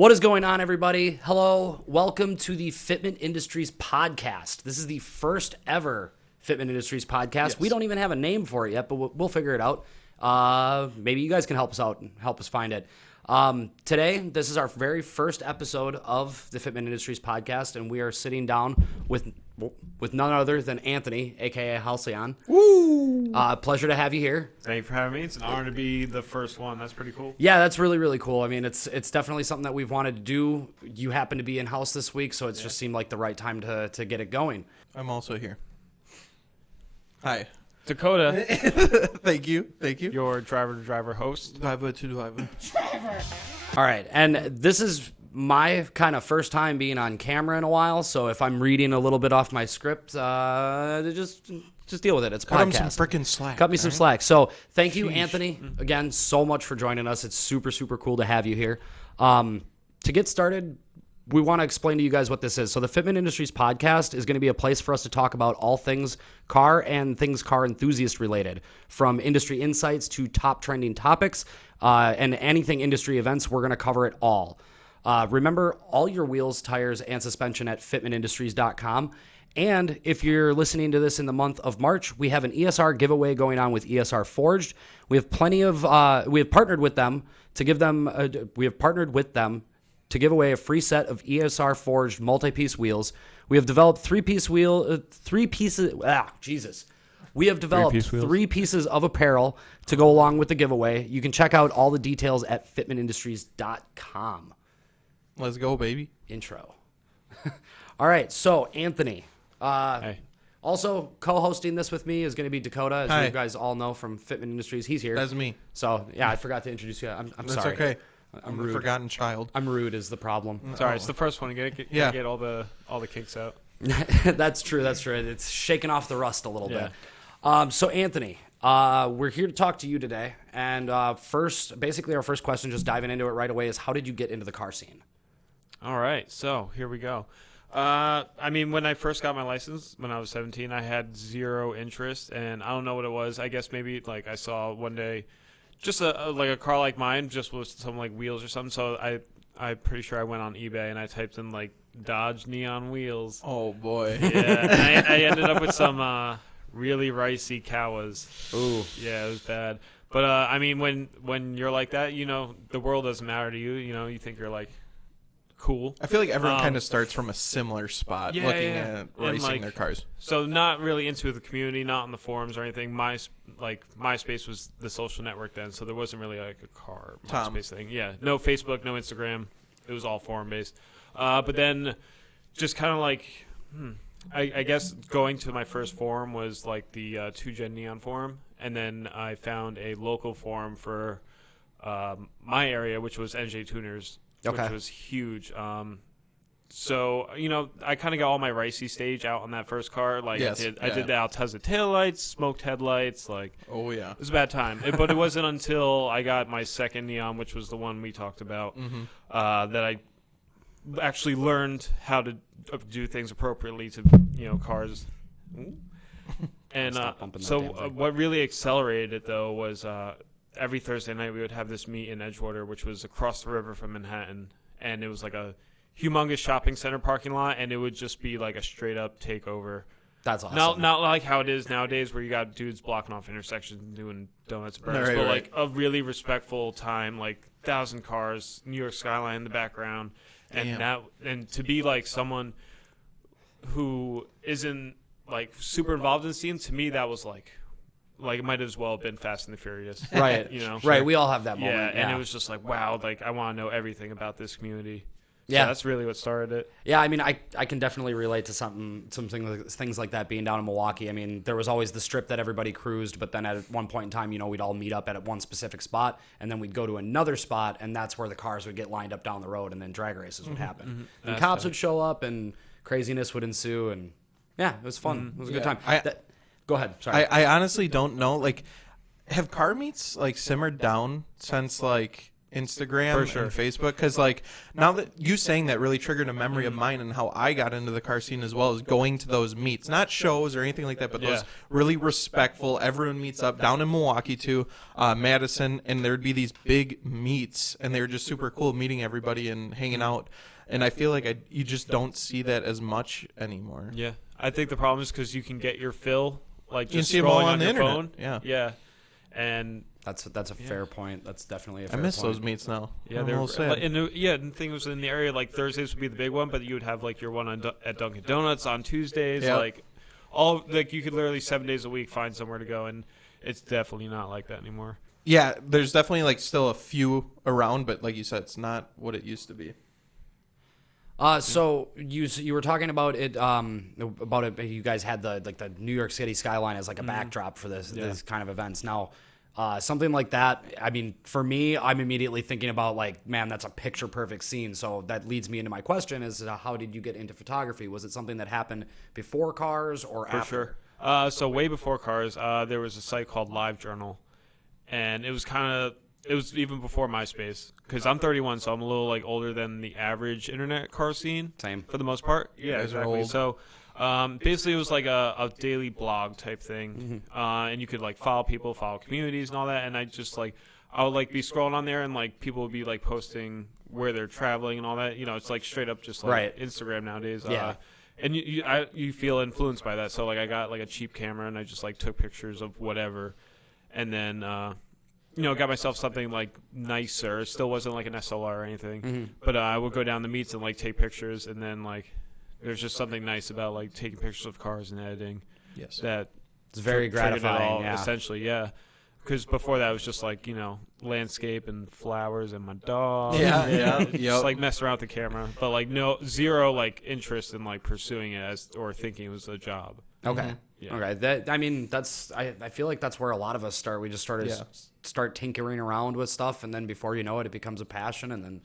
What is going on, everybody? Hello. Welcome to the Fitment Industries podcast. This is the first ever Fitment Industries podcast. Yes. We don't even have a name for it yet, but we'll figure it out. Maybe you guys can help us out and help us find it. Today, this is our very first episode of the Fitment Industries podcast, and we are sitting down with none other than Anthony, a.k.a. Halcyon. Woo! Pleasure to have you here. Thank you for having me. It's an honor to be the first one. That's pretty cool. Yeah, that's really, really cool. I mean, it's definitely something that we've wanted to do. You happen to be in-house this week, so it's just seemed like the right time to get it going. I'm also here. Hi. Dakota. Thank you. Your driver-to-driver host. Driver. All right, and this is my kind of first time being on camera in a while, so if I'm reading a little bit off my script, just deal with it. It's a podcast. Cut him some freaking slack. Cut me some slack. So thank you, Anthony, again, so much for joining us. It's super, super cool to have you here. To get started, we want to explain to you guys what this is. So the Fitment Industries podcast is going to be a place for us to talk about all things car and things car enthusiast related, from industry insights to top trending topics and anything industry events. We're going to cover it all. Remember, all your wheels, tires, and suspension at fitmentindustries.com. And if you're listening to this in the month of March, we have an ESR giveaway going on with ESR Forged. We have plenty of, we have partnered with them to give them, to give away a free set of ESR Forged multi-piece wheels. We have developed three pieces. We have developed three pieces of apparel to go along with the giveaway. You can check out all the details at fitmentindustries.com. Let's go, baby. Intro. All right, so Anthony. Hey. Also, co-hosting this with me is going to be Dakota, as Hi. you guys all know from Fitment Industries. He's here. That's me. So, yeah, I forgot to introduce you. I'm That's sorry. okay. I'm a rude. forgotten child. I'm rude is the problem. Sorry, it's the first one. You gotta get all the kinks out. That's true. It's shaking off the rust a little bit. So, Anthony, we're here to talk to you today. And basically our first question, just diving into it right away, is how did you get into the car scene? All right, so here we go. I mean, when I first got my license, when I was 17, I had zero interest, and I don't know what it was. I guess maybe like I saw one day just a car like mine, just with some like wheels or something. So I'm pretty sure I went on eBay and I typed in like Dodge neon wheels. Oh boy. Yeah, and I ended up with some really ricey Kawas. Ooh. Yeah, it was bad. But I mean, when you're like that, you know, the world doesn't matter to you. You know, you think you're like cool. I feel like everyone kind of starts from a similar spot, looking at racing their cars. So not really into the community, not on the forums or anything. MySpace was the social network then, so there wasn't really like a car MySpace thing. Yeah, no Facebook, no Instagram. It was all forum based. But then, just kind of like, I guess going to my first forum was like the 2Gen Neon forum, and then I found a local forum for my area, which was NJ Tuners. Okay. Which was huge. So, you know, I kind of got all my ricey stage out on that first car. Like, I did the Altezza taillights, smoked headlights. Like, oh, yeah. It was a bad time. But it wasn't until I got my second Neon, which was the one we talked about, that I actually learned how to do things appropriately to, you know, cars. And so what really accelerated it, though, was every Thursday night we would have this meet in Edgewater, which was across the river from Manhattan, and it was like a humongous shopping center parking lot, and it would just be like a straight up takeover. That's awesome. Not like how it is nowadays, where you got dudes blocking off intersections and doing donuts and burgers, but like a really respectful time, like 1,000 cars, New York skyline in the background, and to be like someone who isn't like super involved in the scene, to me that was like it might as well have been Fast and the Furious. Right. You know? Right. We all have that moment. Yeah, and it was just like, wow, like I want to know everything about this community. Yeah. So that's really what started it. Yeah, I mean, I can definitely relate to things like that being down in Milwaukee. I mean, there was always the strip that everybody cruised, but then at one point in time, you know, we'd all meet up at one specific spot, and then we'd go to another spot, and that's where the cars would get lined up down the road, and then drag races would happen. And cops would show up, and craziness would ensue, and yeah, it was fun. It was a good time. Go ahead. Sorry. I honestly don't know. Like, have car meets like simmered down since like Instagram and Facebook, because like now that you saying that really triggered a memory of mine and how I got into the car scene as well, as going to those meets, not shows or anything like that, but those really respectful, everyone meets up down in Milwaukee too, Madison, and there'd be these big meets, and they were just super cool, meeting everybody and hanging out. And I feel like you just don't see that as much anymore. Yeah, I think the problem is because you can get your fill, like just you can see them scrolling all on on the your internet. phone. Yeah, and that's a fair point. That's definitely a fair I miss point. those meets now. Yeah, they're the thing was in the area, like Thursdays would be the big one, but you would have like your one at Dunkin' Donuts on Tuesdays, like you could literally 7 days a week find somewhere to go, and it's definitely not like that anymore. Yeah, there's definitely like still a few around, but like you said, it's not what it used to be. So you were talking about it. You guys had the New York City skyline as like a backdrop for this kind of events. Now, something like that. I mean, for me, I'm immediately thinking about like, man, that's a picture perfect scene. So that leads me into my question: is how did you get into photography? Was it something that happened before cars or after? For sure. So way before cars, there was a site called LiveJournal, and it was even before MySpace, because I'm 31, so I'm a little like older than the average internet car scene. Same for the most part. Yeah, exactly. So basically, it was like a daily blog type thing, and you could like follow people, follow communities, and all that. And I would like be scrolling on there, and like people would be like posting where they're traveling and all that. You know, it's like straight up just like Instagram nowadays. Yeah. And you feel influenced by that. So like I got like a cheap camera, and I just like took pictures of whatever, and then. Got myself something like nicer. It still wasn't like an SLR or anything, but I would go down the meets and like take pictures, and then like there's just something nice about like taking pictures of cars and editing. Yes, that it's very gratifying. Essentially, yeah. Because before that it was just like landscape and flowers and my dog. Just like mess around with the camera, but like zero like interest in like pursuing it or thinking it was a job. Okay. Yeah. Okay. I feel like that's where a lot of us start. We just start tinkering around with stuff, and then before you know it, it becomes a passion, and then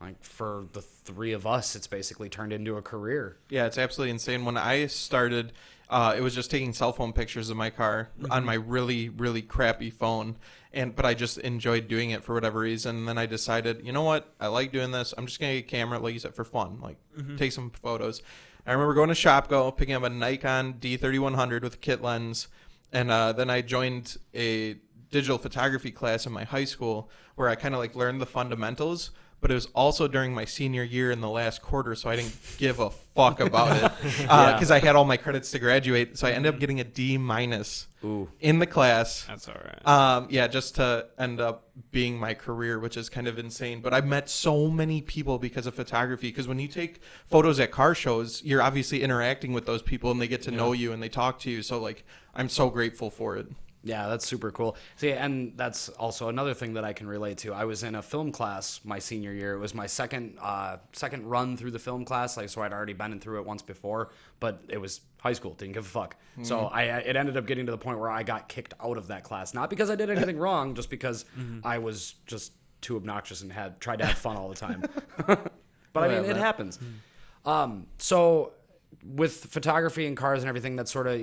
like for the three of us, it's basically turned into a career. Yeah, it's absolutely insane. When I started, it was just taking cell phone pictures of my car on my really, really crappy phone, but I just enjoyed doing it for whatever reason. And then I decided, you know what? I like doing this. I'm just gonna get a camera, like you said, for fun, like take some photos. I remember going to Shopko, picking up a Nikon D3100 with a kit lens, and then I joined a digital photography class in my high school where I kind of like learned the fundamentals, but it was also during my senior year in the last quarter, so I didn't give a fuck about it because I had all my credits to graduate, so I ended up getting a D- in the class. That's all right. Just to end up being my career, which is kind of insane. But I've met so many people because of photography, because when you take photos at car shows, you're obviously interacting with those people, and they get to know you and they talk to you. So like, I'm so grateful for it. Yeah, that's super cool. See, and that's also another thing that I can relate to. I was in a film class my senior year. It was my second run through the film class, so I'd already been through it once before, but it was high school, didn't give a fuck. So it ended up getting to the point where I got kicked out of that class, not because I did anything wrong, just because I was just too obnoxious and tried to have fun all the time. But I mean, it happens. So with photography and cars and everything, that's sort of,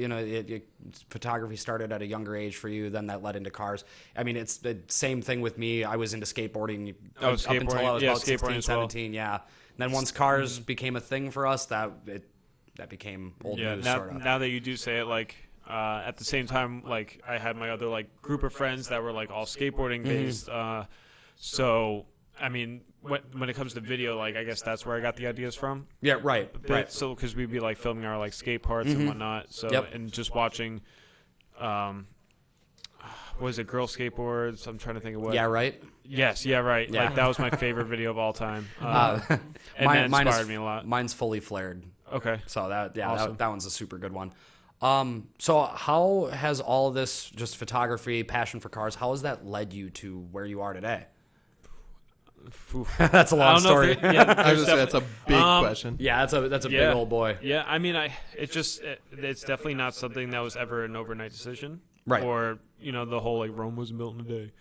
photography started at a younger age for you, then that led into cars. I mean, it's the same thing with me. I was into skateboarding up until I was about 16, 17, And then once cars became a thing for us, that became old news, sort of. Now that you do say it, like, at the same time, like, I had my other, like, group of friends that were, like, all skateboarding based. So, I mean, when it comes to video, like, I guess that's where I got the ideas from. Yeah, right. So, because we'd be like filming our like skate parts and whatnot. So, and just watching, was it girl skateboards? I'm trying to think of what. Yeah, right. Yes, yeah, right. Yeah. Like that was my favorite video of all time. And that inspired me a lot. Mine's fully flared. Okay. So awesome. that one's a super good one. So how has all of this, just photography, passion for cars, how has that led you to where you are today? That's a long story. I was say that's a big question. Yeah, that's a big old boy. Yeah, I mean, it's definitely not something that was ever an overnight decision, right? Or the whole like Rome wasn't built in a day.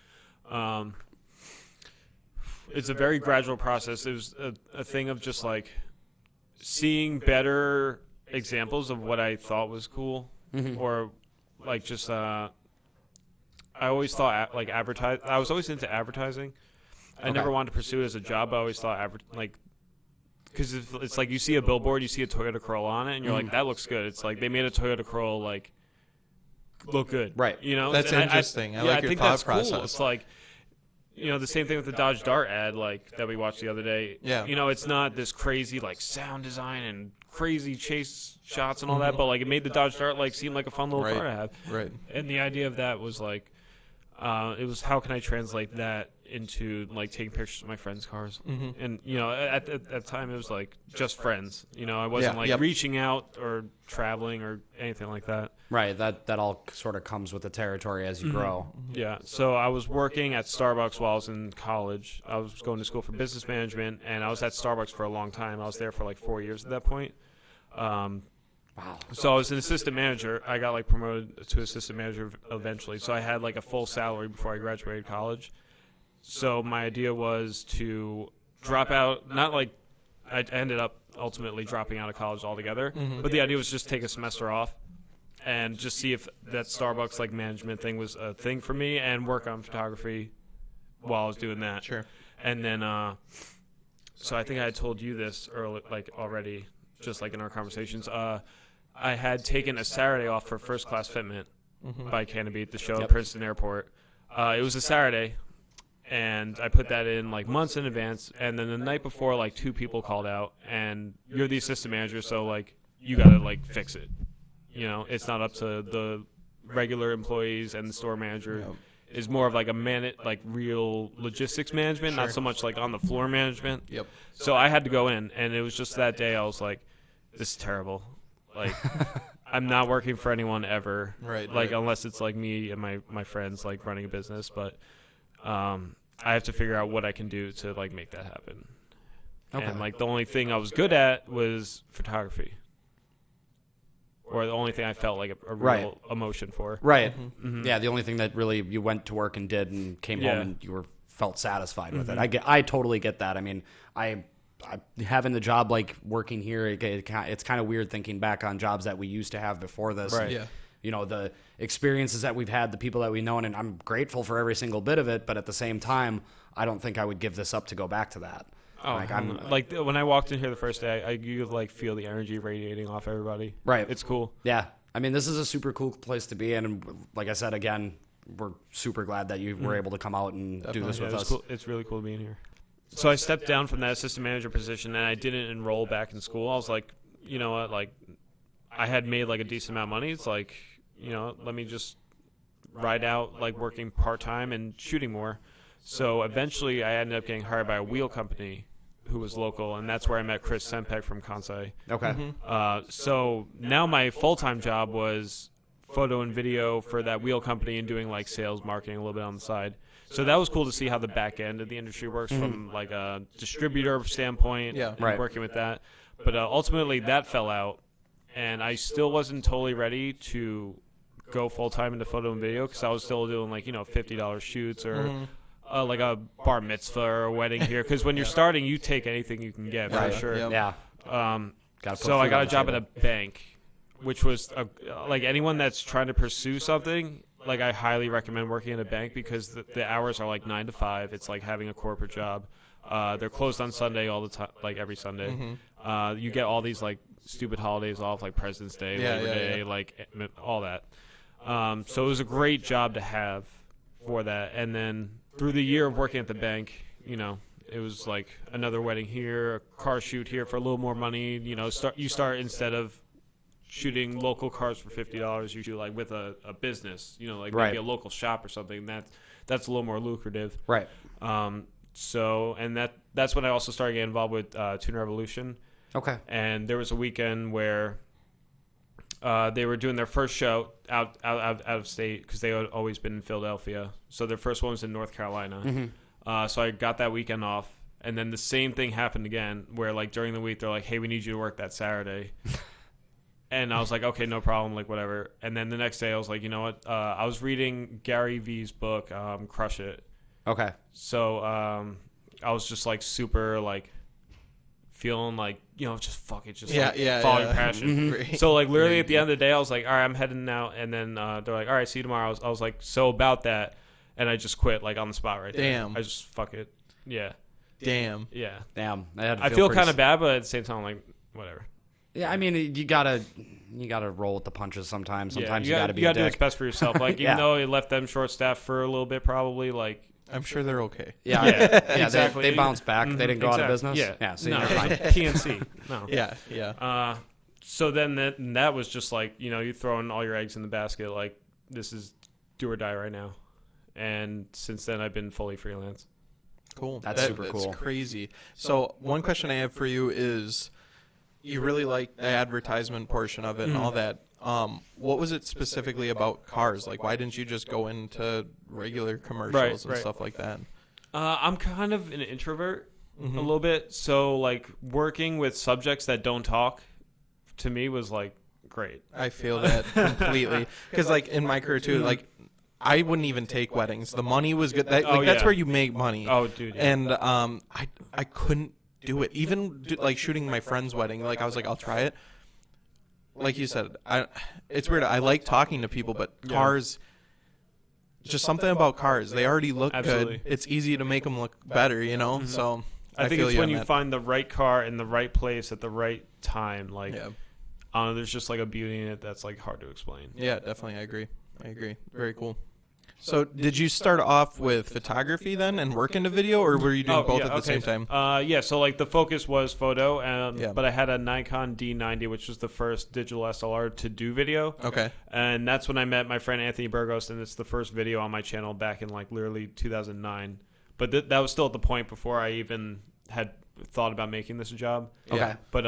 It's a very gradual process. It was a thing of just like seeing better examples of what I thought was cool, or like just I always thought like I was always into advertising. I never wanted to pursue it as a job. I always thought because it's like you see a billboard, you see a Toyota Corolla on it, and you're like, that looks good. It's like they made a Toyota Corolla like look good, right? You know, that's interesting. I like your thought process. Cool. It's like, the same thing with the Dodge Dart ad like that we watched the other day. Yeah. It's not this crazy like sound design and crazy chase shots and all that, but like it made the Dodge Dart like seem like a fun little car to have. Right. And the idea of that was like, it was how can I translate that into like taking pictures of my friends' cars, and at that time it was like just friends. I wasn't reaching out or traveling or anything like that. Right. That all sort of comes with the territory as you grow. Yeah. So I was working at Starbucks while I was in college. I was going to school for business management, and I was at Starbucks for a long time. I was there for like 4 years at that point. Wow. So I was an assistant manager. I got like promoted to assistant manager eventually. So I had like a full salary before I graduated college. So my idea was to drop out, not like I ended up ultimately dropping out of college altogether, but the idea was just take a semester off and just see if that Starbucks like management thing was a thing for me and work on photography while I was doing that. Sure. And then, so I think I had told you this already, just like in our conversations. I had taken a Saturday off for First Class Fitment by Canopy at the show at Princeton Airport. It was a Saturday. And I put that in like months in advance, and then the night before, like 2 people called out, and you're the assistant manager, so like you gotta like fix it. It's not up to the regular employees and the store manager. Is more of like real logistics management, not so much like on the floor management. Yep. So I had to go in, and it was just that day I was like, this is terrible. Like I'm not working for anyone ever. Right. Unless it's like me and my friends like running a business, but. I have to figure out what I can do to like make that happen. Okay. And like the only thing I was good at was photography, or the only thing I felt like a real emotion for. Right. Yeah. The only thing that really you went to work and did and came home and you felt satisfied with it. I totally get that. I mean, I having the job like working here, it's kind of weird thinking back on jobs that we used to have before this. Right. Yeah. The experiences that we've had, the people that we've known, and I'm grateful for every single bit of it, but at the same time, I don't think I would give this up to go back to that. Oh, when I walked in here the first day, you like feel the energy radiating off everybody. Right. It's cool. Yeah. I mean, this is a super cool place to be in, and like I said, again, we're super glad that you were able to come out and do this with us. Cool. It's really cool being here. So I stepped down from that assistant manager position, and I didn't enroll back in school. I was like, you know what, like, I had made like a decent amount of money. It's like, let me just ride out like working part-time and shooting more. So eventually I ended up getting hired by a wheel company who was local, and that's where I met Chris Sempek from Kansai. Okay. So now my full-time job was photo and video for that wheel company and doing like sales, marketing a little bit on the side. So that was cool to see how the back end of the industry works from like a distributor standpoint, working with that. But ultimately that fell out, and I still wasn't totally ready to go full-time into photo and video because I was still doing like, $50 shoots or like a bar mitzvah or a wedding here. Because when you're starting, you take anything you can get, for sure. Yep. Yeah. So I got a job at a bank, which was like anyone that's trying to pursue something, like I highly recommend working in a bank because the hours are like 9 to 5. It's like having a corporate job. They're closed on Sunday all the time, like every Sunday. You get all these like stupid holidays off, like President's Day, Labor Day, like all that. So it was a great job to have for that. And then through the year of working at the bank, it was like another wedding here, a car shoot here for a little more money. You start instead of shooting local cars for $50, you shoot like with a business, maybe a local shop or something. That's a little more lucrative. Right. So, and that's when I also started getting involved with Tune Revolution. Okay. And there was a weekend where they were doing their first show out of state because they had always been in Philadelphia. So their first one was in North Carolina. So I got that weekend off. And then the same thing happened again where like during the week they're like, hey, we need you to work that Saturday. And I was like, okay, no problem, like whatever. And then the next day I was like, you know what? I was reading Gary Vee's book, Crush It. Okay. So I was just like super like feeling like, just fuck it, just follow your passion. So like literally at the end of the day, I was like, all right, I'm heading now. And then they're like, all right, see you tomorrow. I was like, so about that. And I just quit like on the spot right there. Damn. I just fuck it. Yeah. Damn. Yeah. Damn. I feel kind of bad, but at the same time, like, whatever. Yeah, I mean, you gotta roll with the punches sometimes. Sometimes you gotta be. You gotta a do dick. what's best for yourself. Like, even though it left them short-staffed for a little bit, probably, like. I'm sure they're okay. Yeah, exactly. They bounced back. They didn't go out of business. Yeah, so no, you're fine. PNC. No. Yeah. So then that was just like, you throwing all your eggs in the basket. Like, this is do or die right now. And since then, I've been fully freelance. Cool. That's super cool. That's crazy. So one question I have for you is, you really like the advertisement portion of it and all that. What was it specifically about cars? Like, why didn't you just go into regular commercials and stuff like that? I'm kind of an introvert a little bit. So, like, working with subjects that don't talk, to me, was, like, great. I feel that completely. Because, like, in my career, too, like, I wouldn't even take weddings. The money was good. That's where you make money. Oh, dude. Yeah. And I couldn't do it. Even, like, shooting my friend's wedding, like, I was like, I'll try it. Like you said, it's weird. I like talking to people, but cars, just something about cars. They already look good. It's easy to make them look better, So I think it's when you find the right car in the right place at the right time. Like, there's just like a beauty in it that's like hard to explain. Yeah, definitely. I agree. Very cool. So did you start off with photography then and work into video, or were you doing both at the same time? So like the focus was photo, but I had a Nikon D90, which was the first digital SLR to do video. Okay. And that's when I met my friend Anthony Burgos, and it's the first video on my channel back in like literally 2009. But that was still at the point before I even had thought about making this a job. Okay. But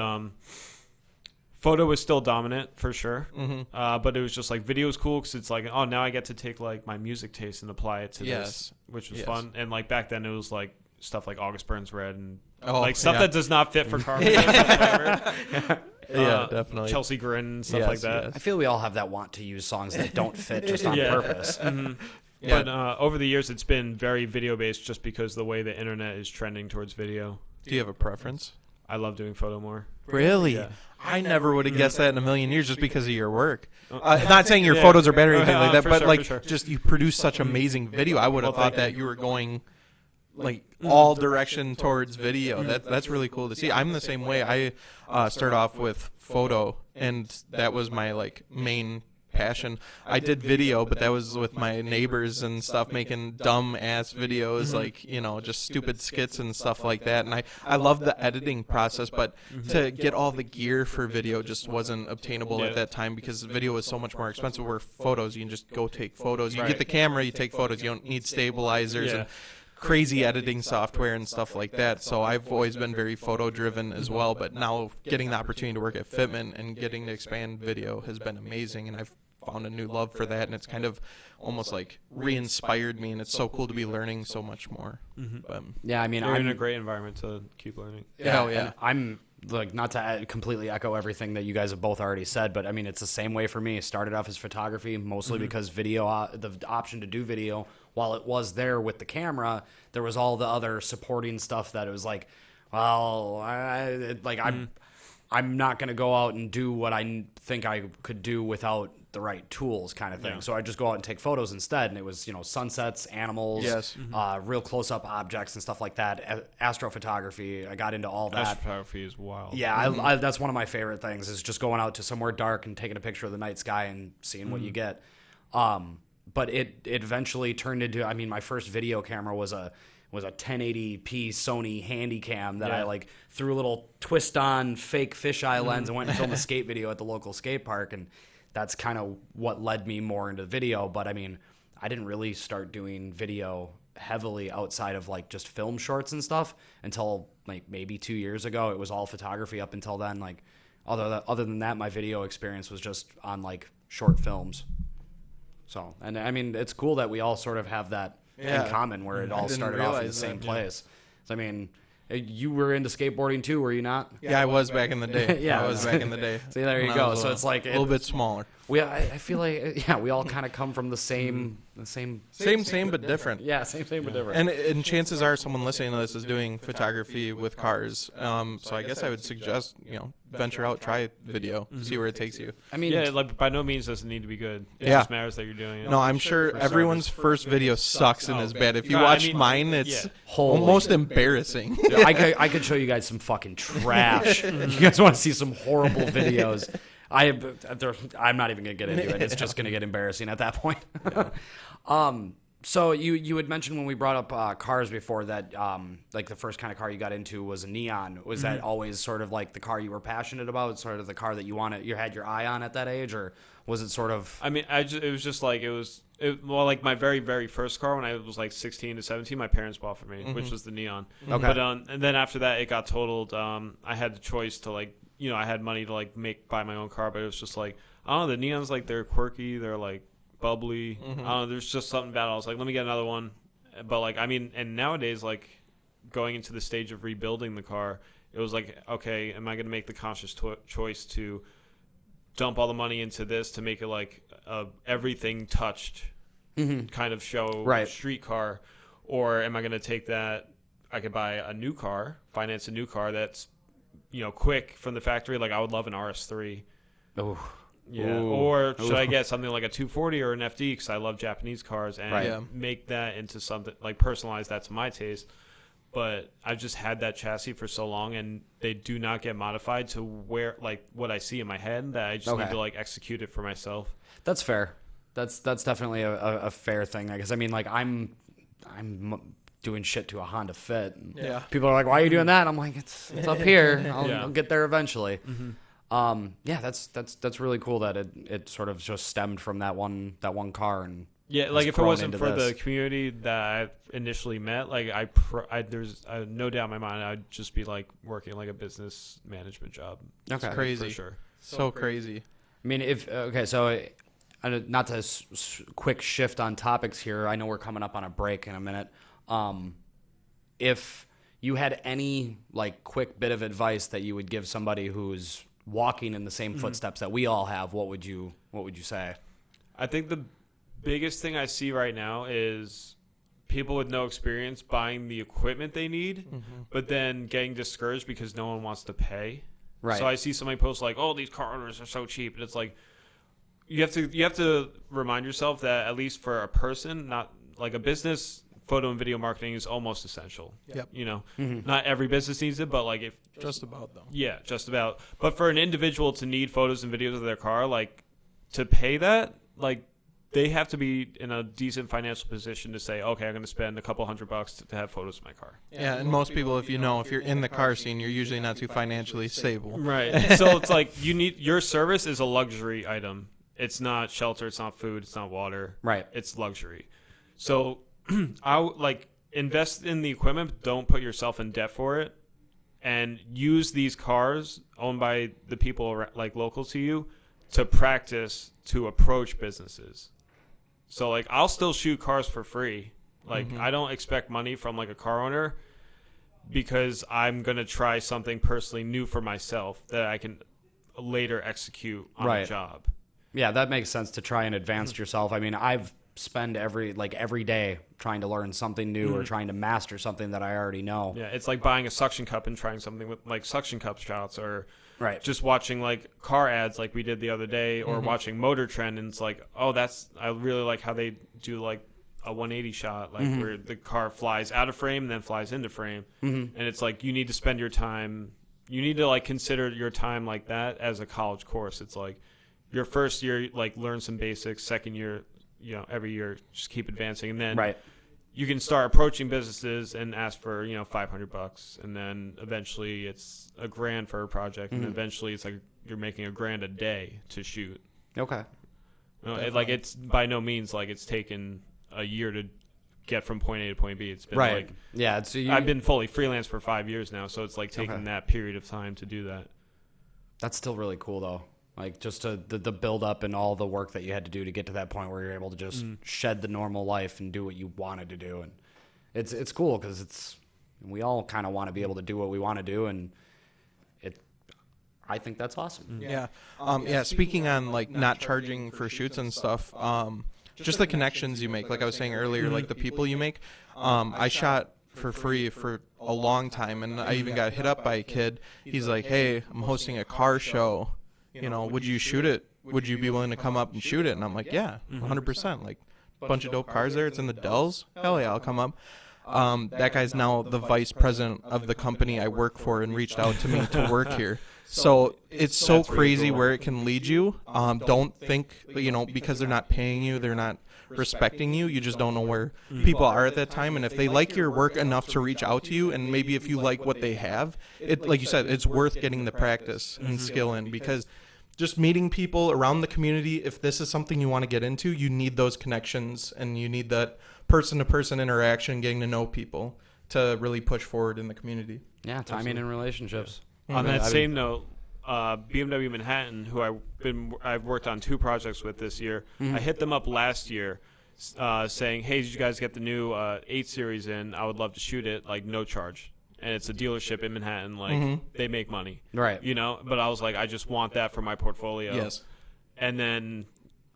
photo was still dominant for sure, but it was just like video is cool because it's like, oh, now I get to take like my music taste and apply it to this, which was fun. And like back then it was like stuff like August Burns Red and like stuff that does not fit for car. Definitely. Chelsea Grin and stuff like that. I feel we all have that want to use songs that don't fit just on purpose. But over the years it's been very video based just because the way the internet is trending towards video. Do you have a preference? I love doing photo more. Really? Yeah. I never would have guessed that in a million years just because of your work. Not saying your photos are better or anything like that, but just you produce such amazing video. I would have thought that you were going like all direction towards video. That's really cool to see. I'm the same way. I start off with photo, and that was my like main passion. I did video, but that was with my neighbors and stuff, making dumb ass videos, like, just stupid skits and stuff like that. And I love the editing process, but to get all the gear for video just wasn't obtainable at that time because video was so much more expensive. Where photos, you can just go take photos. You get the camera, you take photos. You don't need stabilizers and crazy editing software and stuff like that. So I've always been very photo driven as well, but now getting the opportunity to work at Fitment and getting to expand video has been amazing, and I've found a new love for that, and it's kind of almost like re-inspired me, and it's so cool to be learning so much more. Yeah, I mean, you're in a great environment to keep learning. Yeah. I'm like, not to completely echo everything that you guys have both already said, but I mean, it's the same way for me. It started off as photography, mostly because video, the option to do video, while it was there with the camera, there was all the other supporting stuff that it was like, well, I'm not going to go out and do what I think I could do without the right tools, kind of thing. So I just go out and take photos instead, and it was sunsets, animals, real close-up objects and stuff like that. Astrophotography, I got into all that. Astrophotography is wild. Yeah, I that's one of my favorite things, is just going out to somewhere dark and taking a picture of the night sky and seeing what you get. But it eventually turned into, I mean, my first video camera was a 1080p Sony Handycam that I like threw a little twist on fake fisheye lens and went and filmed a skate video at the local skate park, and that's kind of what led me more into video. But I mean, I didn't really start doing video heavily outside of like just film shorts and stuff until like maybe 2 years ago. It was all photography up until then. Like other than that, my video experience was just on like short films. So, and I mean, it's cool that we all sort of have that in common, where it all started off in the same place. So, I mean, you were into skateboarding too, were you not? Yeah, I was back in the day. I was back in the day. See, there you go. So it's like a little bit smaller. I feel like we all kind of come from the same but different. Yeah, same but different. And chances are someone listening to this is doing photography with cars. So I guess I would suggest venture out, try video, see where it takes you. I mean, yeah, like by no means does it need to be good. It Yeah. just matters that you're doing it. No, I'm sure everyone's first video sucks and is bad. If you watch mine, it's almost embarrassing. I could show you guys some fucking trash. You guys want to see some horrible videos? I'm not even gonna get into it. It's just gonna get embarrassing at that point. So you had mentioned when we brought up cars before that like the first kind of car you got into was a neon. Was that always sort of like the car you were passionate about? Sort of the car that you had your eye on at that age, or was it sort of? I mean, it was just like well, like my very, very first car when I was like 16 to 17, my parents bought for me, which was the neon. Okay. But and then after that, it got totaled. I had the choice to like, I had money to like buy my own car, but it was just like, I don't know, the neons, like they're quirky, they're like bubbly. I don't know, there's just something about it. I was like, let me get another one. But like, I mean, and nowadays, like going into the stage of rebuilding the car, it was like, okay, am I going to make the conscious choice to dump all the money into this to make it like everything touched kind of show street car, or am I going to take that? I could buy a new car, finance a new car that's quick from the factory. Like I would love an RS3. Oh. Yeah. Ooh. Or should I get something like a 240 or an FD because I love Japanese cars and make that into something like personalize that to my taste. But I've just had that chassis for so long, and they do not get modified to where like what I see in my head that I just need to like execute it for myself. That's fair. That's definitely a fair thing. I guess I mean like I'm doing shit to a Honda Fit. And people are like, "Why are you doing that?" And I'm like, "It's up here. I'll get there eventually." That's really cool that it sort of just stemmed from that one car and like if it wasn't for the community that I initially met, like there's no doubt in my mind I'd just be like working like a business management job. That's crazy, for sure. So crazy. I mean, so not to quick shift on topics here. I know we're coming up on a break in a minute. If you had any like quick bit of advice that you would give somebody who's walking in the same footsteps that we all have, what would you say? I think the biggest thing I see right now is people with no experience buying the equipment they need, but then getting discouraged because no one wants to pay. Right. So I see somebody post like, "Oh, these car owners are so cheap," and it's like you have to remind yourself that at least for a person, not like a business, photo and video marketing is almost essential. Yep. Not every business needs it, but like if just about though. Yeah, just about. But for an individual to need photos and videos of their car, like to pay that, like they have to be in a decent financial position to say, okay, I'm going to spend a couple $100 to have photos of my car. Yeah, and most people, if you're in the car scene, you're usually not too financially stable. Right. So it's like your service is a luxury item. It's not shelter. It's not food. It's not water. Right. It's luxury. So I like invest in the equipment. But don't put yourself in debt for it, and use these cars owned by the people like local to you to practice to approach businesses. So like I'll still shoot cars for free. Like I don't expect money from like a car owner because I'm going to try something personally new for myself that I can later execute on a job. Yeah, that makes sense to try and advance yourself. I mean, I've spend every day trying to learn something new or trying to master something that I already know. Yeah, it's like buying a suction cup and trying something with like suction cup shots, or just watching like car ads like we did the other day, or watching Motor Trend, and it's like, oh, I really like how they do like a 180 shot, like where the car flies out of frame and then flies into frame. And it's like you need to spend your time, you need to like consider your time like that as a college course. It's like your first year, like learn some basics, second year, every year, just keep advancing. And then you can start approaching businesses and ask for, $500. And then eventually it's $1,000 for a project. And eventually it's like you're making $1,000 a day to shoot. Okay. It's by no means like it's taken a year to get from point A to point B. It's been like, I've been fully freelance for 5 years now. So it's like taking that period of time to do that. That's still really cool though. Like just the build up and all the work that you had to do to get to that point where you're able to just shed the normal life and do what you wanted to do. And it's cool because we all kind of want to be able to do what we want to do, and I think that's awesome. Yeah. Speaking on like not charging for shoots and stuff, just the connections you make. Like I was saying earlier, like the people you make. I shot for free for a long time, and I even got hit up by a kid. He's like, "Hey, I'm hosting a car show. Would you shoot it? Would you be willing to come up and shoot it?" And I'm like, "Yeah, 100%. Like, a bunch of dope cars there. It's in the Dells. Hell yeah, I'll come up." That guy's now the vice president of the company I work for and reached out to me to work here. So it's so crazy where it can lead you. Don't think, because they're not paying you, they're not respecting you. You just don't know where people are at that time. And if they like your work enough to reach out to you, and maybe if you like what they have, like you said, it's worth getting the practice and skill in, because just meeting people around the community, if this is something you want to get into, you need those connections and you need that person-to-person interaction, getting to know people to really push forward in the community. Yeah, timing and relationships. On that same note, BMW Manhattan, who I've worked on 2 projects with this year, I hit them up last year saying, "Hey, did you guys get the new 8 Series in? I would love to shoot it, like, no charge." And it's a dealership in Manhattan, like, they make money. Right. But I was like, I just want that for my portfolio. Yes. And then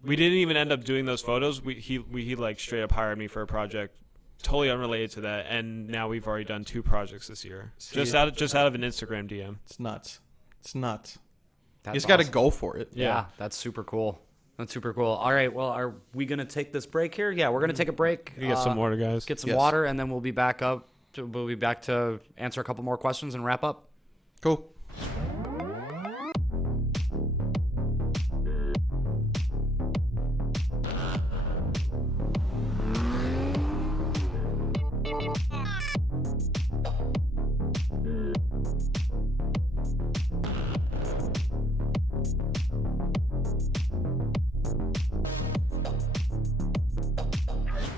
we didn't even end up doing those photos. He like straight up hired me for a project totally unrelated to that, and now we've already done 2 projects this year. Just out of an Instagram DM. It's nuts. You That's just got to awesome. go for it. Yeah, that's super cool. That's super cool. All right, well, are we going to take this break here? Yeah, we're going to take a break. You get some water, guys. Get some water, and then we'll be back to answer a couple more questions and wrap up. Cool.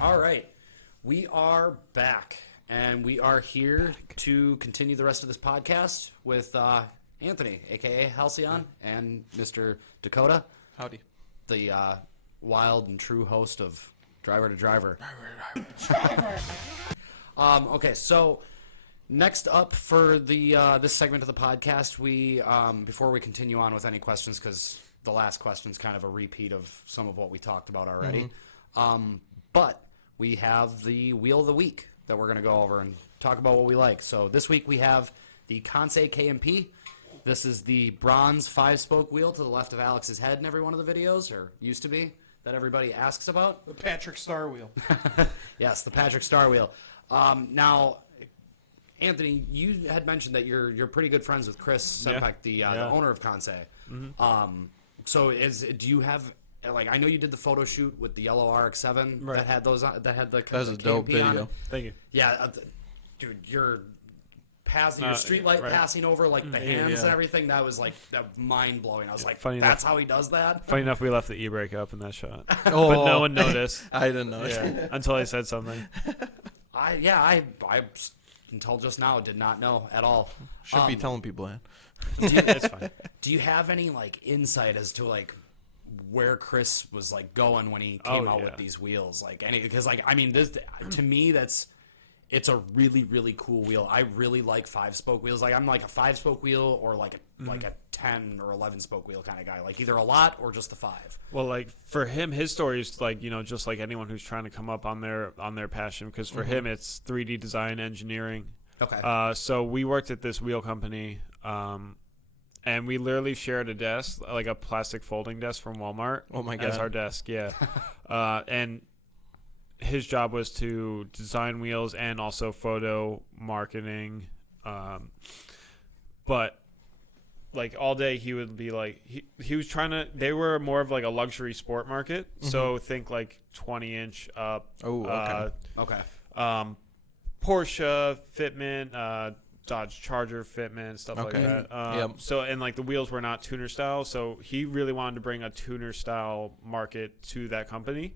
All right, we are back, and we are here to continue the rest of this podcast with Anthony, a.k.a. Halcyon, and Mr. Dakota. Howdy. The wild and true host of Driver to Driver. Okay, so next up for the this segment of the podcast, we before we continue on with any questions, because the last question's kind of a repeat of some of what we talked about already, but we have the Wheel of the Week that we're going to go over and talk about what we like. So this week we have the Conseil KMP. This is the bronze 5-spoke wheel to the left of Alex's head in every one of the videos, or used to be, that everybody asks about. The Patrick Star Wheel. Yes, the Patrick Star Wheel. Now, Anthony, you had mentioned that you're pretty good friends with Chris Sempek, the owner of Conseil. So do you have, like, I know you did the photo shoot with the yellow RX-7 that had those that had the That was a KMP dope on video. it. Thank you. Yeah, dude, your street light passing over like the hands and everything, that was like mind blowing. I was like, that's how he does that. Funny enough, we left the e-brake up in that shot, Oh. but no one noticed. I didn't know. Yeah, until I said something. I until just now did not know at all. Should be telling people that. It's fine. Do you have any like insight as to like where Chris was like going when he came out with these wheels? Like because like I mean this to me it's a really, really cool wheel. I really like 5-spoke wheels. Like I'm like a 5-spoke wheel or like a 10 or 11-spoke wheel kind of guy. Like either a lot or just the 5. Well, like for him, his story is like just like anyone who's trying to come up on their passion. Because for him, it's 3D design engineering. Okay. So we worked at this wheel company, and we literally shared a desk, like a plastic folding desk from Walmart. Oh my God. As our desk, yeah. And his job was to design wheels and also photo marketing. But like all day he would be like, he was trying to, they were more of like a luxury sport market. So think like 20-inch up. Oh, okay. Okay. Porsche, Fitment, Dodge Charger, Fitment, stuff like that. So, and like the wheels were not tuner style, so he really wanted to bring a tuner style market to that company.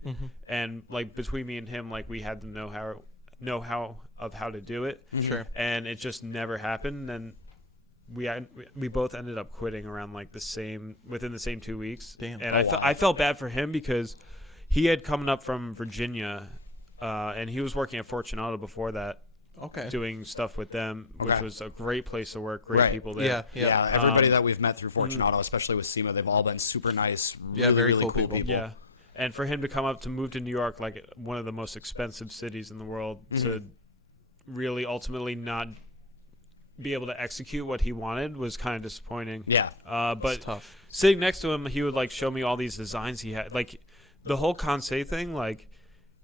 And like between me and him, like we had the know-how of how to do it. Sure. And it just never happened. And we both ended up quitting around like within the same 2 weeks. Damn. And I felt bad for him because he had come up from Virginia, and he was working at Fortunato before that. Okay. Doing stuff with them, which was a great place to work, great people Yeah, there. Yeah, everybody that we've met through Fortunato, especially with SEMA, they've all been super nice, really, very really cool cool people. Yeah. And for him to move to New York, like one of the most expensive cities in the world, to really ultimately not be able to execute what he wanted was kind of disappointing. Yeah. But It's tough. sitting next to him, he would like show me all these designs he had. Like the whole Conseil thing, like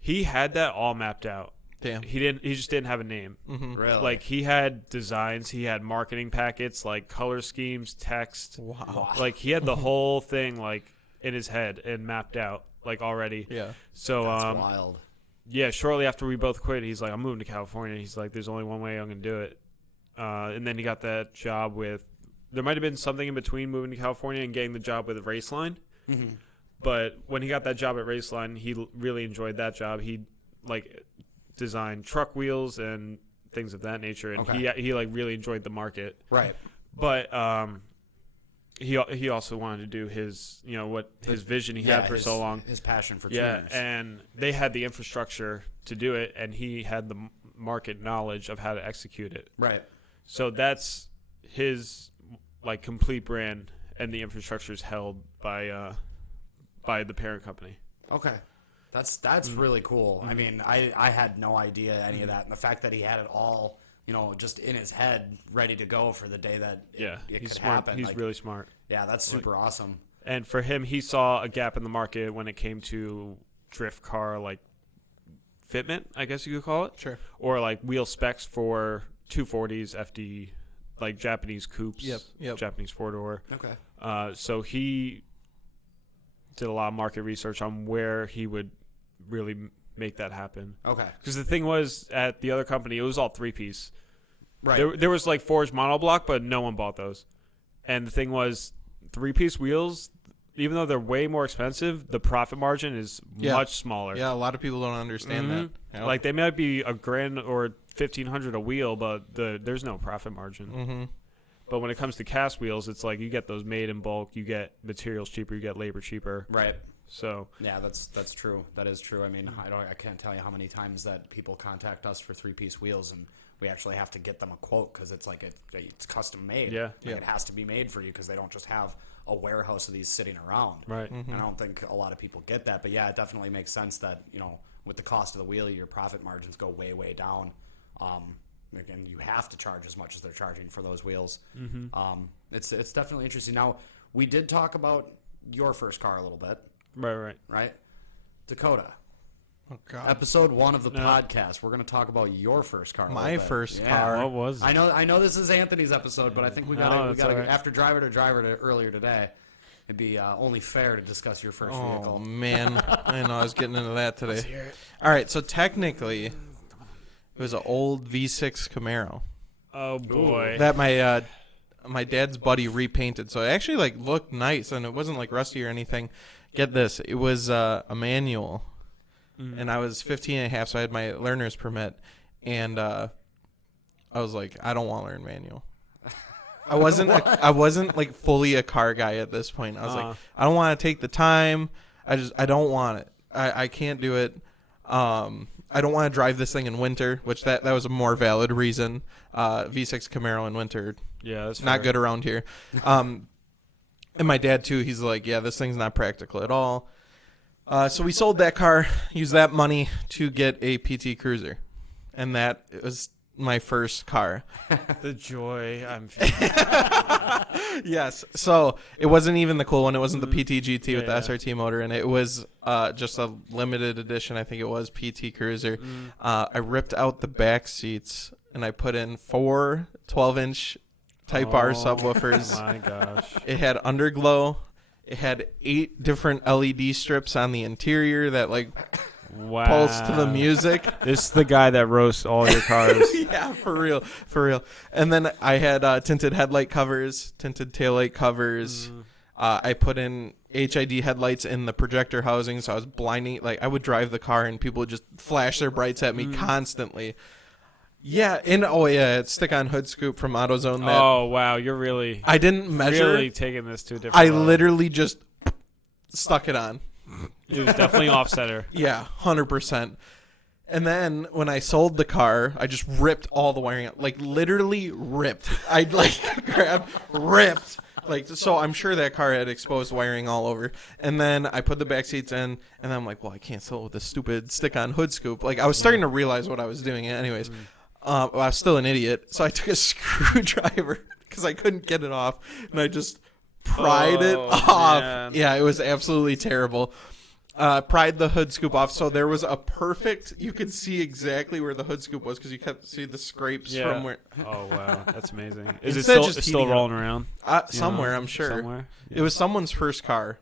he had that all mapped out. Damn. He just didn't have a name. Mm-hmm. Really? Like he had designs, he had marketing packets, like color schemes, text. Wow. Like he had the whole thing like in his head and mapped out like already. Yeah. So That's wild. yeah, shortly after we both quit, he's like, I'm moving to California. He's like, there's only one way I'm going to do it. And then he got that job with, there might have been something in between moving to California and getting the job with Raceline. Mm-hmm. But when he got that job at Raceline, he really enjoyed that job. He like designed truck wheels and things of that nature. And he like really enjoyed the market. Right. But he also wanted to do his, you know, what his vision he had for so long. His passion for Yeah, tuners. and they had the infrastructure to do it, and he had the market knowledge of how to execute it. Right. So that's his like complete brand, and the infrastructure is held by the parent company. Okay. That's really cool. I mean, I had no idea any of that. And the fact that he had it all, you know, just in his head, ready to go for the day that it he's could smart. happen. He's like, really smart. Yeah, that's super awesome. And for him, he saw a gap in the market when it came to drift car, like fitment, I guess you could call it. Sure. Or like wheel specs for 240s, FD, like Japanese coupes, Yep. Japanese four-door. Okay. So he did a lot of market research on where he would really make that happen. Okay. Because the thing was, at the other company, it was all three-piece. Right. There was like forged monoblock, but no one bought those. And the thing was, three-piece wheels, even though they're way more expensive, the profit margin is much smaller. Yeah, a lot of people don't understand that. Yep. Like they might be $1,000 or $1,500 a wheel, but there's no profit margin. Mm-hmm. But when it comes to cast wheels, it's like you get those made in bulk, you get materials cheaper, you get labor cheaper. Right. So yeah, that's true. That is true. I mean, I can't tell you how many times that people contact us for 3-piece wheels, and we actually have to get them a quote because it's like it's custom made. Yeah. Like it has to be made for you because they don't just have a warehouse of these sitting around. Right. And I don't think a lot of people get that. But yeah, it definitely makes sense that, you know, with the cost of the wheel, your profit margins go way, way down. Again, you have to charge as much as they're charging for those wheels. It's definitely interesting. Now, we did talk about your first car a little bit. Right. Dakota. Oh, God. Episode 1 of the podcast. We're going to talk about your first car. My first car. What was it? I know this is Anthony's episode, but I think we got to right. after driver to earlier today. It'd be only fair to discuss your first Oh, vehicle. man. I know I was getting into that today. All right, so technically, it was an old V6 Camaro Oh boy. that my dad's buddy repainted. So it actually like looked nice, and it wasn't like rusty or anything. Get this, it was a manual, and I was 15 and a half, so I had my learner's permit, and I was like, I don't want to learn manual. I wasn't like fully a car guy at this point. I was like, I don't want to take the time. I don't want it. I can't do it. I don't want to drive this thing in winter, which that was a more valid reason. V6 Camaro in winter, Yeah, that's not fair. good around here. And my dad too, he's like, yeah, this thing's not practical at all. So we sold that car, used that money to get a PT Cruiser, and that was my first car. The joy I'm feeling. Yes. So it wasn't even the cool one. It wasn't the PT GT with the SRT motor, and it was just a limited edition. I think it was PT Cruiser. I ripped out the back seats and I put in 4 12-inch Type R subwoofers. Oh my gosh. It had underglow. It had 8 different LED strips on the interior that like Wow. pulse to the music. This is the guy that roasts all your cars. Yeah, for real. And then I had tinted headlight covers, tinted taillight covers. I put in HID headlights in the projector housing, so I was blinding. Like I would drive the car and people would just flash their brights at me constantly. Yeah, and it's stick-on hood scoop from AutoZone. That Oh wow, you're really I didn't measure. really taking this to a different I level. literally just stuck it on. It was definitely offsetter. Yeah, 100%. And then when I sold the car, I just ripped all the wiring out. Like, literally ripped. I'd, like, ripped. Like, so I'm sure that car had exposed wiring all over. And then I put the back seats in, and then I'm like, well, I can't sell it with this stupid stick-on hood scoop. Like, I was starting to realize what I was doing. Anyways, Well, I was still an idiot, so I took a screwdriver because I couldn't get it off, and I just pried it off. Man. Yeah, it was absolutely terrible. Pried the hood scoop off, so there was a perfect. You could see exactly where the hood scoop was because you kept see the scrapes from where. Oh wow, that's amazing. Is it Instead of still just still heating rolling around? Somewhere, I'm sure. Somewhere. It was someone's first car.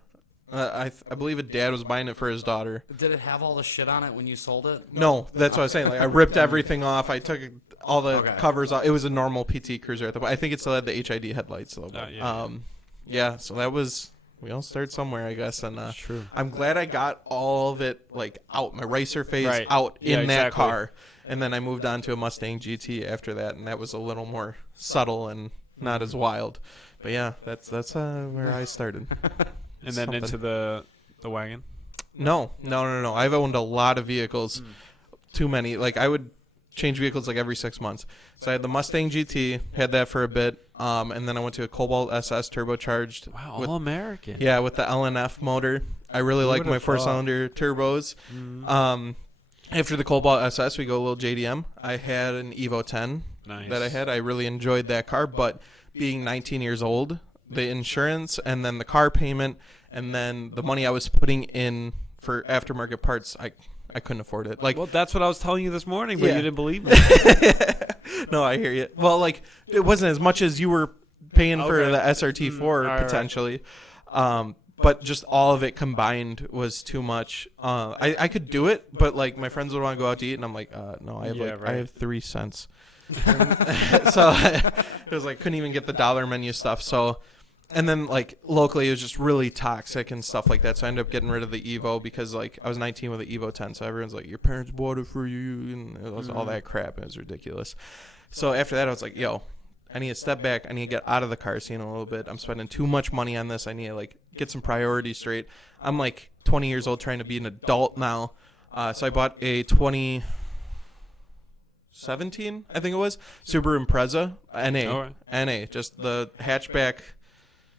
I believe a dad was buying it for his daughter. Did it have all the shit on it when you sold it? No, that's what I was saying. Like I ripped everything off. I took all the covers off. It was a normal PT Cruiser at the point. I think it still had the HID headlights though. Yeah. So that was. We all start somewhere, I guess, and true. I'm glad I got all of it like out, my racer phase out in that car, and then I moved on to a Mustang GT after that, and that was a little more subtle and not as wild. But yeah, that's where I started. And then into the wagon. No. I've owned a lot of vehicles, too many. Like I would change vehicles like every 6 months. So I had the Mustang GT, had that for a bit, and then I went to a Cobalt SS turbocharged. Wow, all American. Yeah, with the LNF motor. I really like my 4-cylinder turbos. After the Cobalt SS, we go a little JDM. I had an Evo 10 that I had. I really enjoyed that car, but being 19 years old, the insurance and then the car payment and then the money I was putting in for aftermarket parts, I couldn't afford it. Like, well, that's what I was telling you this morning, but you didn't believe me. No, I hear you. Well, like it wasn't as much as you were paying for the SRT4 potentially, but just all of it combined was too much. I could do it, but like my friends would want to go out to eat, and I'm like, no, I have I have 3 cents. So it was like couldn't even get the dollar menu stuff. So. And then, like, locally, it was just really toxic and stuff like that. So I ended up getting rid of the Evo because, like, I was 19 with the Evo 10. So everyone's like, your parents bought it for you. And it was all that crap. It was ridiculous. So after that, I was like, yo, I need to step back. I need to get out of the car scene a little bit. I'm spending too much money on this. I need to, like, get some priorities straight. I'm, like, 20 years old trying to be an adult now. So I bought a 2017, I think it was, Subaru Impreza NA. NA, just the hatchback.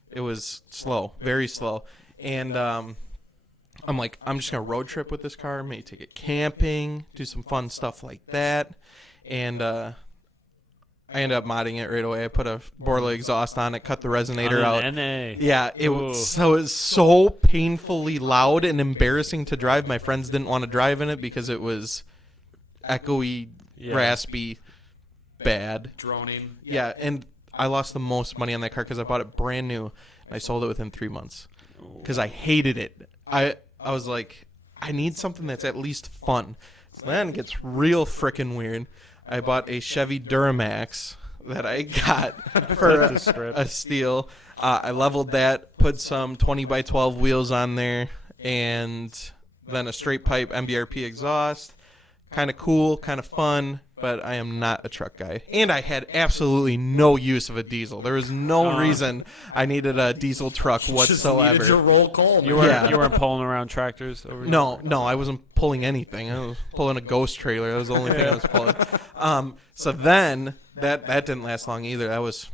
It was slow, very slow. And I'm like, I'm just going to road trip with this car, maybe take it camping, do some fun stuff like that. And I ended up modding it right away. I put a Borla exhaust on it, cut the resonator out. NA. Yeah, it was so painfully loud and embarrassing to drive. My friends didn't want to drive in it because it was echoey, raspy, bad. Droning. Yeah, and I lost the most money on that car because I bought it brand new and I sold it within 3 months because I hated it. I was like, I need something that's at least fun. So then it gets real freaking weird. I bought a Chevy Duramax that I got for a steal. I leveled that, put some 20x12 wheels on there, and then a straight pipe MBRP exhaust. Kind of cool, kind of fun. But I am not a truck guy. And I had absolutely no use of a diesel. There was no reason I needed a diesel truck whatsoever. Just needed to roll coal. You weren't pulling around tractors over here? No, I wasn't pulling anything. I was pulling a ghost trailer. That was the only thing I was pulling. So then, that didn't last long either. That was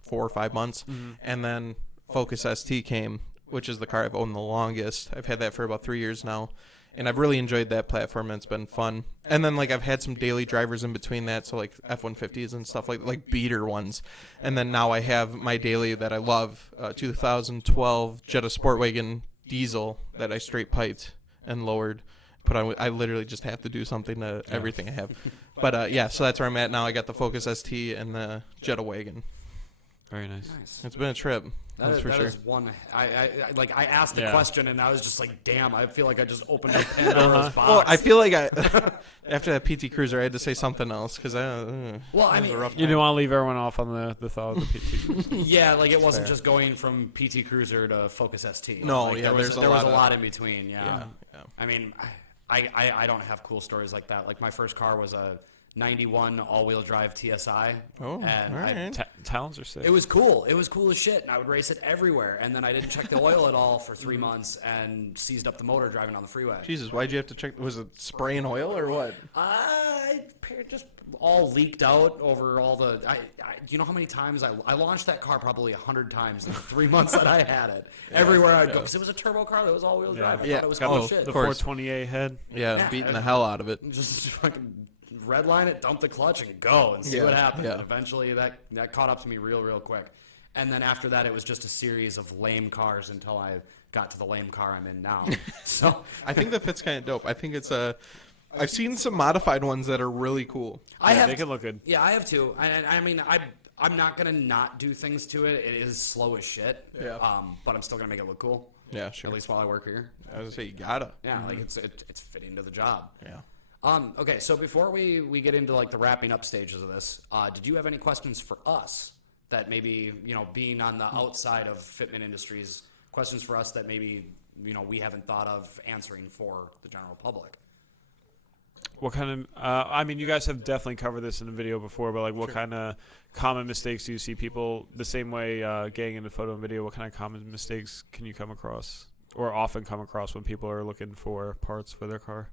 4 or 5 months. And then Focus ST came, which is the car I've owned the longest. I've had that for about 3 years now. And I've really enjoyed that platform, and it's been fun. And then, like, I've had some daily drivers in between that, so, like, F-150s and stuff, like beater ones. And then now I have my daily that I love, 2012 Jetta Sportwagon diesel that I straight piped and lowered. Put on. I literally just have to do something to everything I have. But, yeah, so that's where I'm at now. I got the Focus ST and the Jetta wagon. Very nice. It's been a trip. That's for sure. Is one. I asked the question and I was just like, damn, I feel like I just opened a Pandora's box. Well, I feel like after that PT Cruiser, I had to say something else because you didn't want to leave everyone off on the thought of the PT Cruiser. Yeah, like it wasn't just going from PT Cruiser to Focus ST. No, like, there was a lot in between. Yeah. Yeah. I mean, I don't have cool stories like that. Like my first car was a 91 all-wheel drive TSI. Oh, and all right. Talons are sick. It was cool. It was cool as shit, and I would race it everywhere. And then I didn't check the oil at all for 3 months and seized up the motor driving on the freeway. Jesus, why'd you have to check? Was it spraying oil or what? Just all leaked out over all the. You know how many times I launched that car probably 100 times in the 3 months that I had it. Everywhere I'd go because it was a turbo car that was all-wheel drive. I thought it was cool as shit. The 428 head. Yeah, beating the hell out of it. Just fucking redline it, dump the clutch, and go and see what happens. Yeah. And eventually that caught up to me real quick. And then after that, it was just a series of lame cars until I got to the lame car I'm in now. So I think the Fit's kind of dope. I think it's I've seen some modified ones that are really cool. They can look good. Yeah, I have too. I mean, I'm not gonna not do things to it. It is slow as shit. Yeah. But I'm still gonna make it look cool. Yeah, sure. At least while I work here. I was gonna say you gotta. Yeah, like it's fitting to the job. Yeah. Okay, so before we get into like the wrapping up stages of this, did you have any questions for us that maybe, being on the outside of Fitment Industries, questions for us that maybe, we haven't thought of answering for the general public? What kind of, you guys have definitely covered this in a video before, but like what kind of common mistakes do you see people, the same way getting into photo and video, what kind of common mistakes can you come across or often come across when people are looking for parts for their car?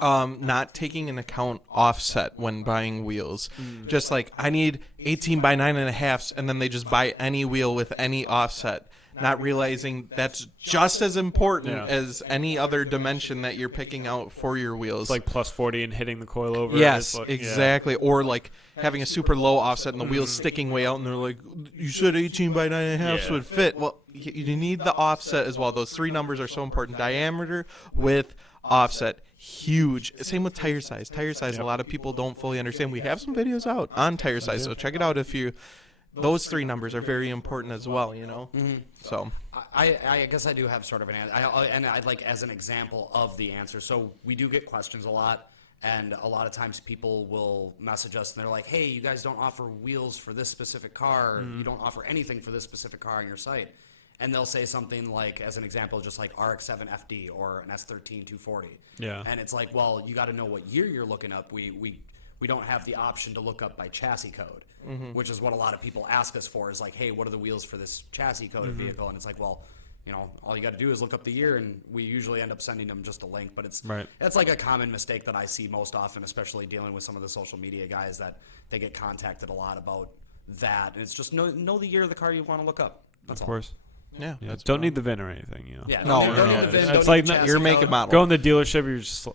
Not taking into account offset when buying wheels. Just like, I need 18 by 9.5, and then they just buy any wheel with any offset, not realizing that's just as important as any other dimension that you're picking out for your wheels. It's like plus 40 and hitting the coil over. Yes, like, exactly. Or like having a super low offset and the wheels sticking way out, and they're like, you said 18 by 9.5 would fit. Well, you need the offset as well. Those three numbers are so important. Diameter, width, offset. Huge. Same with tire size. Tire size, a lot of people don't fully understand. We have some videos out on tire size, so check it out if you... Those three numbers are very important as well, So I guess I do have sort of an answer, and I'd like as an example of the answer. So we do get questions a lot, and a lot of times people will message us and they're like, "Hey, you guys don't offer wheels for this specific car. Or you don't offer anything for this specific car on your site." And they'll say something like, as an example, just like RX-7 FD or an S13 240. Yeah. And it's like, well, you got to know what year you're looking up. We don't have the option to look up by chassis code, which is what a lot of people ask us for, is like, hey, what are the wheels for this chassis coded vehicle? And it's like, well, all you got to do is look up the year, and we usually end up sending them just a link. But it's like a common mistake that I see most often, especially dealing with some of the social media guys, that they get contacted a lot about that. And it's just know the year of the car you want to look up. That's of course. Yeah. Don't need the VIN or anything, Yeah, No, don't need the VIN, It's don't like need chassis your make code. and model. Go in the dealership, you're just...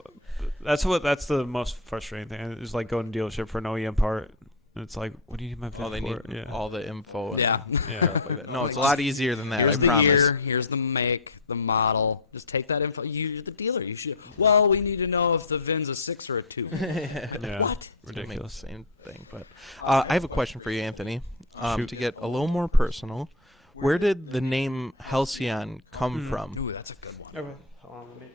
That's the most frustrating thing. Is like going to dealership for an OEM part. And it's like, what do you need my VIN Oh, they for? need all the info. And Yeah. stuff like that. No, it's a lot easier than that. Here's I the promise. year. Here's the make, the model. Just take that info. You're the dealer. You should. Well, we need to know if the VIN's a 6 or a 2. Yeah. What? Ridiculous. The same thing. But I have a question for you, Anthony. Shoot. To get a little more personal, where did the name Halcyon come from? Ooh, that's a good one. Okay. Hold on, let me...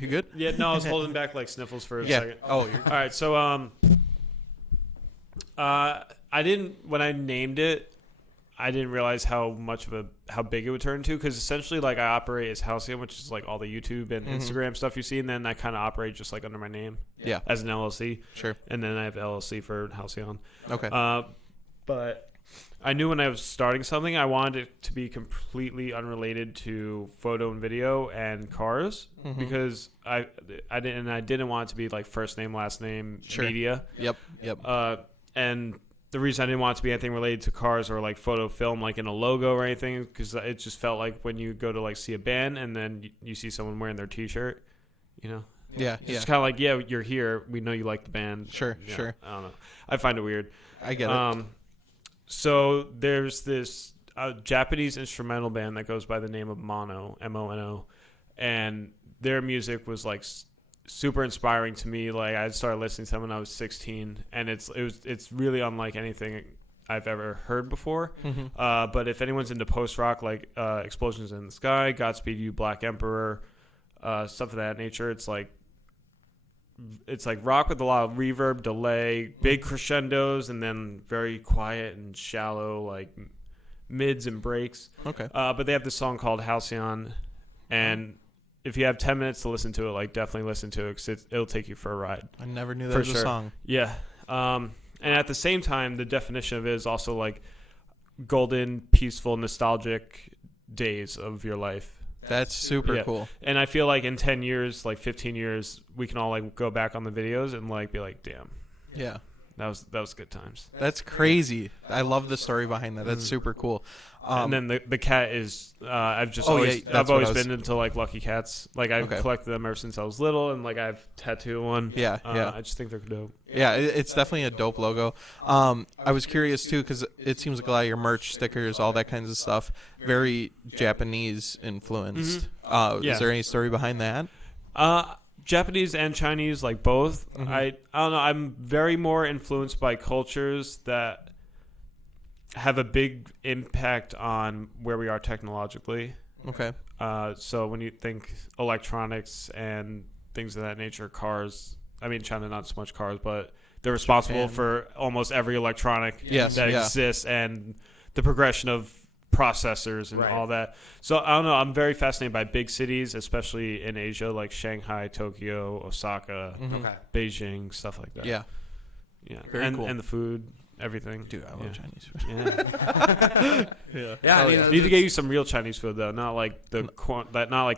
You good? Yeah, no, I was holding back like sniffles for a second. Oh, you're All right, so I didn't, when I named it, I didn't realize how big it would turn into, because essentially like I operate as Halcyon, which is like all the YouTube and Instagram stuff you see, and then I kind of operate just like under my name as an LLC. Sure. And then I have the LLC for Halcyon. Okay. But I knew when I was starting something, I wanted it to be completely unrelated to photo and video and cars, because I didn't want it to be like first name, last name, media. Yep. And the reason I didn't want it to be anything related to cars or like photo film, like in a logo or anything, because it just felt like when you go to like see a band and then you see someone wearing their T-shirt, Yeah. it's kind of like, yeah, you're here. We know you like the band. Sure. I don't know. I find it weird. I get it. So there's this Japanese instrumental band that goes by the name of Mono, M-O-N-O, and their music was like super inspiring to me. Like I started listening to them when I was 16, and it's really unlike anything I've ever heard before. But if anyone's into post rock, like Explosions in the Sky, Godspeed You, Black Emperor, stuff of that nature, it's like rock with a lot of reverb, delay, big crescendos, and then very quiet and shallow like mids and breaks. Okay. But they have this song called Halcyon, and if you have 10 minutes to listen to it, like definitely listen to it, because it'll take you for a ride. I never knew that was a song. Yeah. And at the same time, the definition of it is also like golden, peaceful, nostalgic days of your life. That's super cool. And I feel like in 10 years, like 15 years, we can all like go back on the videos and like be like, damn. Yeah. That was good times. That's crazy. I love the story behind that. That's super cool. And then the cat is I've that's always been into like Lucky Cats. Like I've collected them ever since I was little, and like I've tattooed one. Yeah. I just think they're dope. Yeah, it's definitely a dope logo. I was curious too because it seems like a lot of your merch, stickers, all that kinds of stuff, very Japanese influenced. Is there any story behind that? Japanese and Chinese, like both. I don't know. I'm very more influenced by cultures that have a big impact on where we are technologically. Okay. So when you think electronics and things of that nature, cars. I mean, China not so much cars, but they're responsible for almost every electronic that exists, and the progression of processors and all that. So I don't know. I'm very fascinated by big cities, especially in Asia, like Shanghai, Tokyo, Osaka, Beijing, stuff like that. Yeah. Very cool. And the food, everything. Dude, I love Chinese food. I need to get you some real Chinese food though, not like the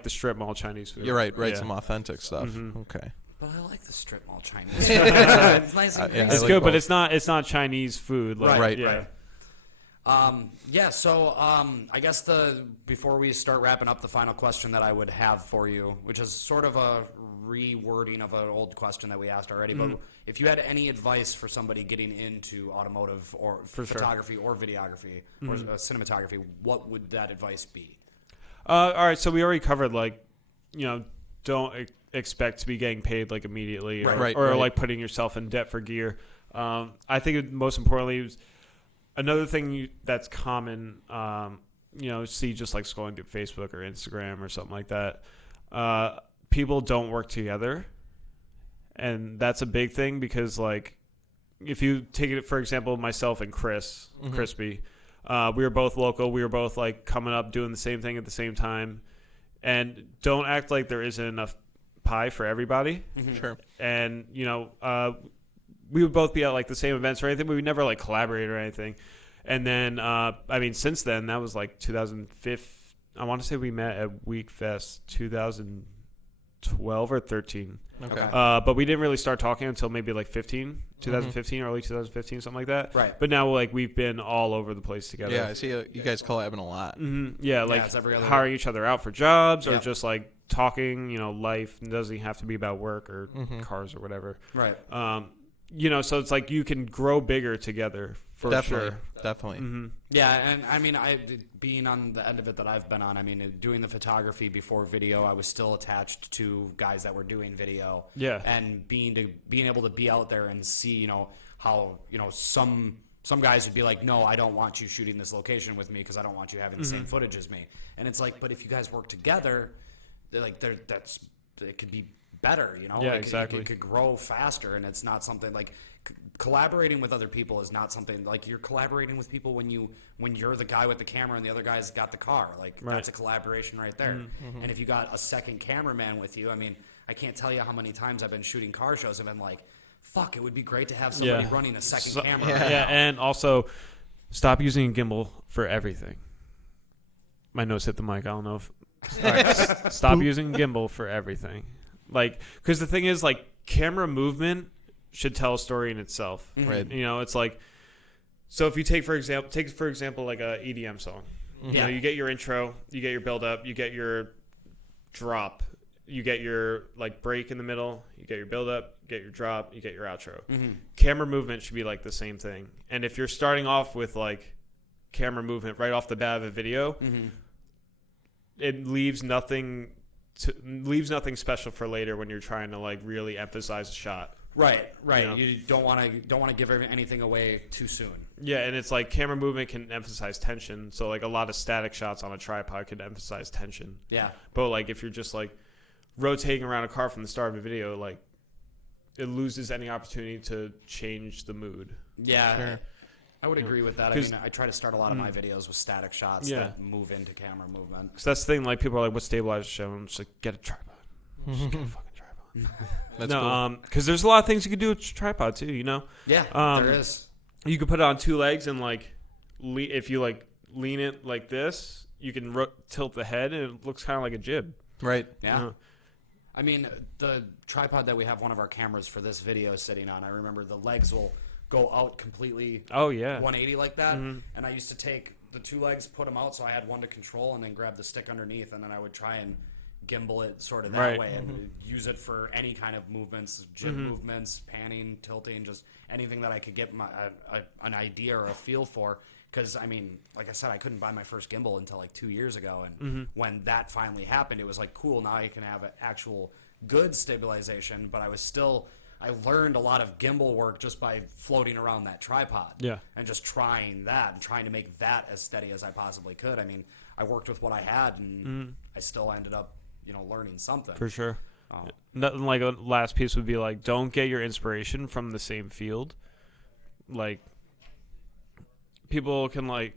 strip mall Chinese food. You're right. Some authentic stuff. Okay. But I like the strip mall Chinese food. It's nice and crazy. It's good, but it's not Chinese food. Like, right. So I guess before we start wrapping up, the final question that I would have for you, which is sort of a rewording of an old question that we asked already, but if you had any advice for somebody getting into automotive or photography or videography or cinematography, what would that advice be? All right, so we already covered don't expect to be getting paid like immediately or like putting yourself in debt for gear. I think most importantly, another thing that's common, see just like scrolling through Facebook or Instagram or something like that, people don't work together. And that's a big thing because, like, if you take it, for example, myself and Crispy, we were both local. We were both, like, coming up doing the same thing at the same time. And don't act like there isn't enough pie for everybody. Sure. And, we would both be at like the same events or anything, but we never like collaborated or anything. And then, since then, that was like 2005. I want to say we met at Week Fest 2012 or 13. Okay. But we didn't really start talking until maybe like 2015, early 2015, something like that. Right. But now like we've been all over the place together. Yeah, I see you guys collabing a lot. Yeah, like hiring each other out for jobs or just like talking, life. It doesn't have to be about work or cars or whatever. Right. So it's like you can grow bigger together for sure. Definitely. Yeah, and I mean, being on the end of it that I've been on, I mean, doing the photography before video, I was still attached to guys that were doing video. Yeah. And being able to be out there and see, how, some guys would be like, no, I don't want you shooting this location with me because I don't want you having the same footage as me. And it's like, but if you guys work together, it could be better, Yeah, exactly. It could grow faster, and it's not something like collaborating with other people is not something like you're collaborating with people when you're the guy with the camera and the other guy's got the car. Like that's a collaboration right there. And if you got a second cameraman with you, I mean, I can't tell you how many times I've been shooting car shows and been like, fuck, it would be great to have somebody running a second camera. Yeah, and also stop using a gimbal for everything. My nose hit the mic. I don't know if. All right, stop using gimbal for everything. Like, because the thing is, like, camera movement should tell a story in itself. Right. It's like, so if you take for example, like a EDM song. You get your intro, you get your build up, you get your drop, you get your like break in the middle, you get your build up, you get your drop, you get your outro. Camera movement should be like the same thing. And if you're starting off with like camera movement right off the bat of a video, it leaves nothing special for later when you're trying to like really emphasize a shot. Right. You don't want to give anything away too soon. Yeah, and it's like camera movement can emphasize tension. So like a lot of static shots on a tripod can emphasize tension. Yeah. But like if you're just like rotating around a car from the start of a video, like it loses any opportunity to change the mood. Yeah. Sure. I would agree with that. I mean, I try to start a lot of my videos with static shots that move into camera movement. Because that's the thing. Like people are like, "What stabilizer show?" I'm just like, "Get a tripod. Just get a fucking tripod." That's cool. Because there's a lot of things you can do with a tripod too. Yeah, there is. You can put it on two legs and like, if you like lean it like this, you can tilt the head and it looks kind of like a jib. Right. Yeah. I mean, the tripod that we have one of our cameras for this video sitting on, I remember the legs will go out completely. Oh yeah. 180 like that. Mm-hmm. And I used to take the two legs, put them out so I had one to control, and then grab the stick underneath, and then I would try and gimbal it sort of that Right. way and use it for any kind of movements, jib movements, panning, tilting, just anything that I could get an idea or a feel for. Because, I mean, like I said, I couldn't buy my first gimbal until like 2 years ago. And when that finally happened, it was like, cool, now I can have an actual good stabilization. But I learned a lot of gimbal work just by floating around that tripod. Yeah. And just trying that and trying to make that as steady as I possibly could. I mean, I worked with what I had, and I still ended up, learning something. For sure. Nothing like a last piece would be like, don't get your inspiration from the same field. Like, people can like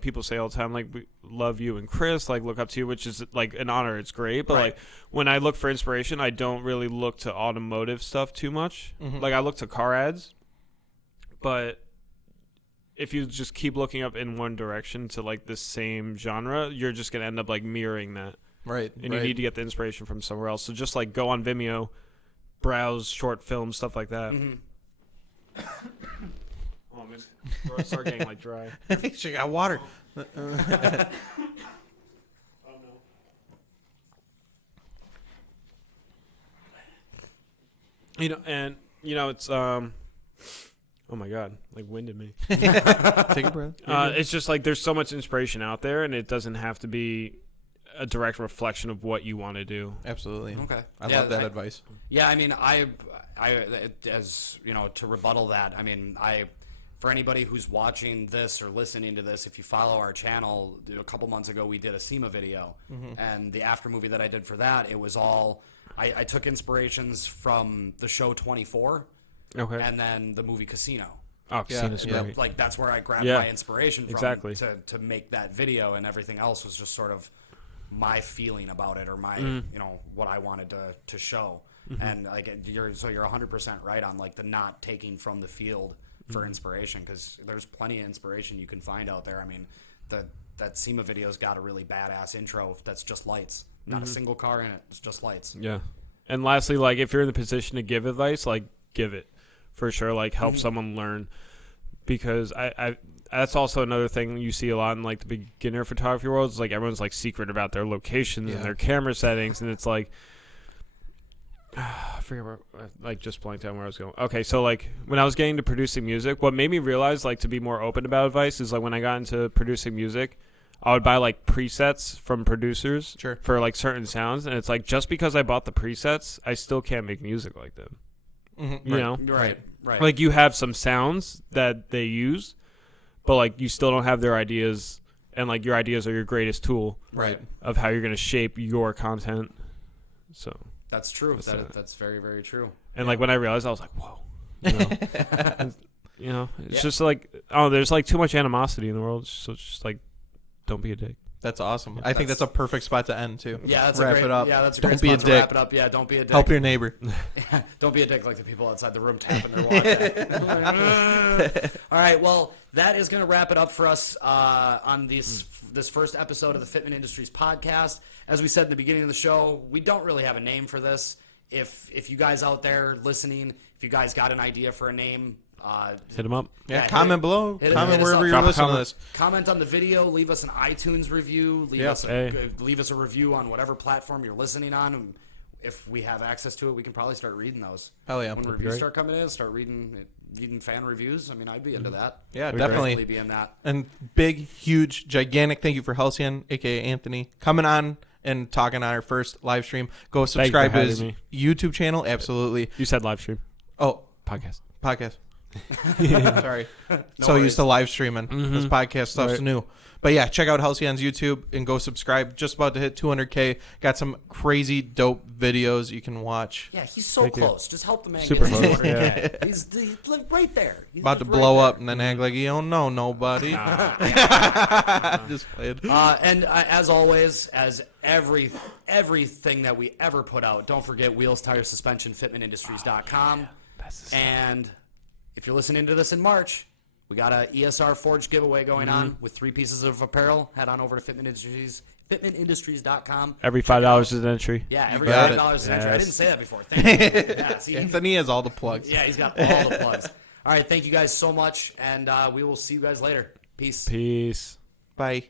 people say all the time, like, we love you and Chris, like, look up to you, which is like an honor. It's great. But like, when I look for inspiration, I don't really look to automotive stuff too much. Like, I look to car ads, but if you just keep looking up in one direction to like the same genre, you're just going to end up like mirroring that. Right. And you need to get the inspiration from somewhere else. So just like go on Vimeo, browse short films, stuff like that. Oh, I'm gonna start getting like dry. She got water. Oh no. It's oh my god, like winded me. Take a breath. It's just like there's so much inspiration out there, and it doesn't have to be a direct reflection of what you want to do. Absolutely. Okay. I love that advice. Yeah, I mean, I as to rebuttal that, I mean, for anybody who's watching this or listening to this, if you follow our channel, a couple months ago we did a SEMA video, and the after movie that I did for that, it was all I took inspirations from the show 24, and then the movie Casino. Oh, Casino's great. Like, that's where I grabbed my inspiration from exactly. to make that video, and everything else was just sort of my feeling about it, or my what I wanted to show. And like you're 100% right on like the not taking from the field for inspiration, because there's plenty of inspiration you can find out there. I mean, that SEMA video's got a really badass intro that's just lights, not a single car in it. It's just lights. Yeah. And lastly, like, if you're in the position to give advice, like, give it for sure. Like, help someone learn, because I that's also another thing you see a lot in like the beginner photography world. Is like everyone's like secret about their locations and their camera settings, and it's like I forget where, like, just blanked out where I was going. Okay, so like when I was getting to producing music, what made me realize like to be more open about advice is like when I got into producing music, I would buy like presets from producers for like certain sounds, and it's like just because I bought the presets, I still can't make music like them. You know, right. Like, you have some sounds that they use, but like you still don't have their ideas, and like your ideas are your greatest tool, of how you're going to shape your content. So that's true. That's very, very true. And like when I realized, I was like, whoa, it's just like, there's like too much animosity in the world, so it's just like, don't be a dick. That's awesome. I think that's a perfect spot to end too. Yeah, that's wrap it up. Yeah, that's a don't great be spot a to dick. wrap it up. Yeah, don't be a dick. Help your neighbor. Don't be a dick like the people outside the room tapping their watch. All right, well, that is going to wrap it up for us on this first episode of the Fitment Industries podcast. As we said in the beginning of the show, we don't really have a name for this. If you guys out there listening, if you guys got an idea for a name, hit them up. Yeah, comment below. Comment wherever you're listening to this. Comment on the video. Leave us an iTunes review. Leave us a review on whatever platform you're listening on. And if we have access to it, we can probably start reading those. Hell yeah. When reviews start coming in, start reading fan reviews. I mean, I'd be into that. Yeah, I'd definitely be in that. And big, huge, gigantic thank you for Halcyon, a.k.a. Anthony, coming on and talking on our first live stream. Go subscribe to his YouTube channel. Absolutely. You said live stream. Oh. Podcast. Sorry. So used to live streaming. This podcast stuff's new. But yeah, check out Halcyon's YouTube and go subscribe. Just about to hit 200K. Got some crazy dope videos you can watch. Yeah, he's so close. Just help the man Super get close. 200K. He's right there. He's about to blow up and then act like you don't know nobody. Just played. And as always, as everything that we ever put out, don't forget Wheels, Tires, Suspension, FitmentIndustries.com. And if you're listening to this in March, we got a ESR Forge giveaway going on with 3 pieces of apparel. Head on over to Fitment Industries, FitmentIndustries.com. Every $5 is an entry. Yeah, every $5 is an entry. I didn't say that before. Thank you. Yeah, see, Anthony has all the plugs. Yeah, he's got all the plugs. All right, thank you guys so much, and we will see you guys later. Peace. Peace. Bye.